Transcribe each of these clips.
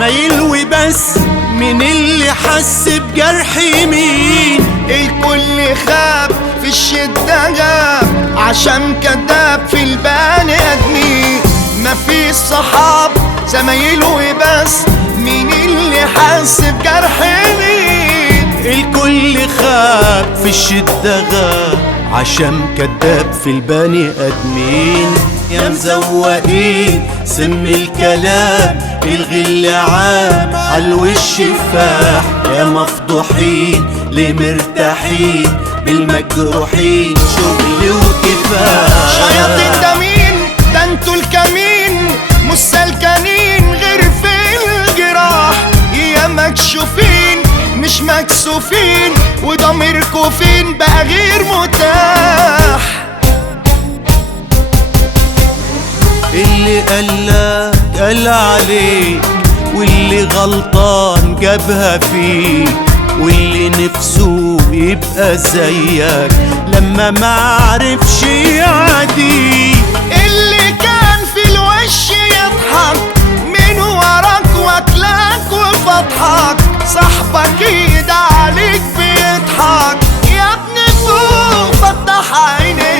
زمايل وبس، مين اللي حس بجرح مين؟ الكل خاب في الشدة غاب عشان كداب في البني ادمين. مفيش صحاب زمايل وبس، مين اللي حس بجرح مين؟ الكل خاب في الشدة غاب عشان كداب في البني ادمين. يا مزوقين سم الكلام، الغل عام عالوش فاح. يا مفضوحين ليه مرتاحين بالمجروحين، شغل وكفاح. شياطين ده مين؟ ده انتوا الكمين مش سلكانين غير في الجراح. يا مكشوفين مش مكسوفين، وضميركوا فين بقى غير متاح. اللي قالك قال عليك، واللي غلطان جابها فيك، واللي نفسه يبقى زيك لما معرفش يعديك. اللي كان في الوش يضحك من وراك واكلك وفضحك، صاحبك ايد عليك بيضحك. يا ابني فوق فتح عينيك.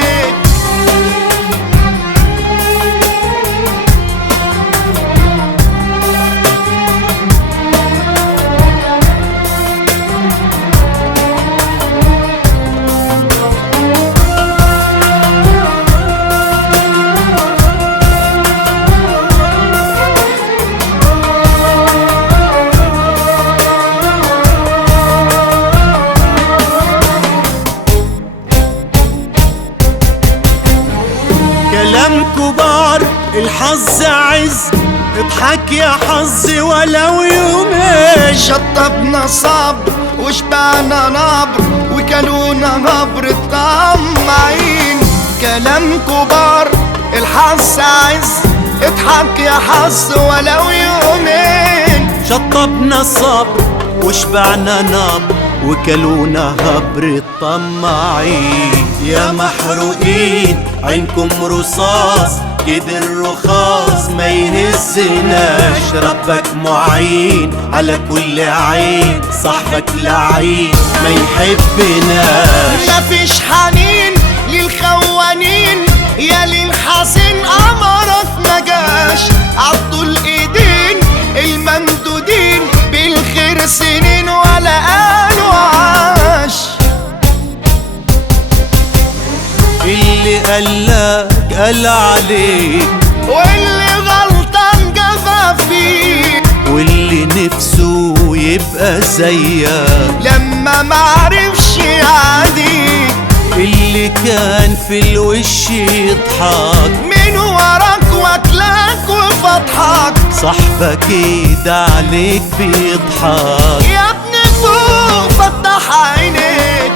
كلام كبار الحظ عز، اضحك يا حظ ولو يومين. شطبنا صبر وشبعنا نبر، وكلونا نبر الطماعين. كلام كبار الحظ عز، اضحك يا حظ ولو يومين. شطبنا الصبر وشبعنا نبر، وكلونا هبر الطماعين. يا محروقين عينكم رصاص، كده الرخاص ما يهزناش. ربك معين على كل عين، صاحبك لعين ما يحبناش. مفيش حنين للخوانين، يا للحزين أمرك مجاش. عضوا الإيدين الممدودين بالخير سنين ولا قالوا عاش. اللي قالك قال عليك، واللي غلطان جفا فيك، واللي نفسه يبقى زيك لما معرفش يعديك. اللي كان في الوش يضحك من وراك واكلك وفضحك، صاحبك ايد عليك بيضحك. يا ابني فوق فتح عينيك.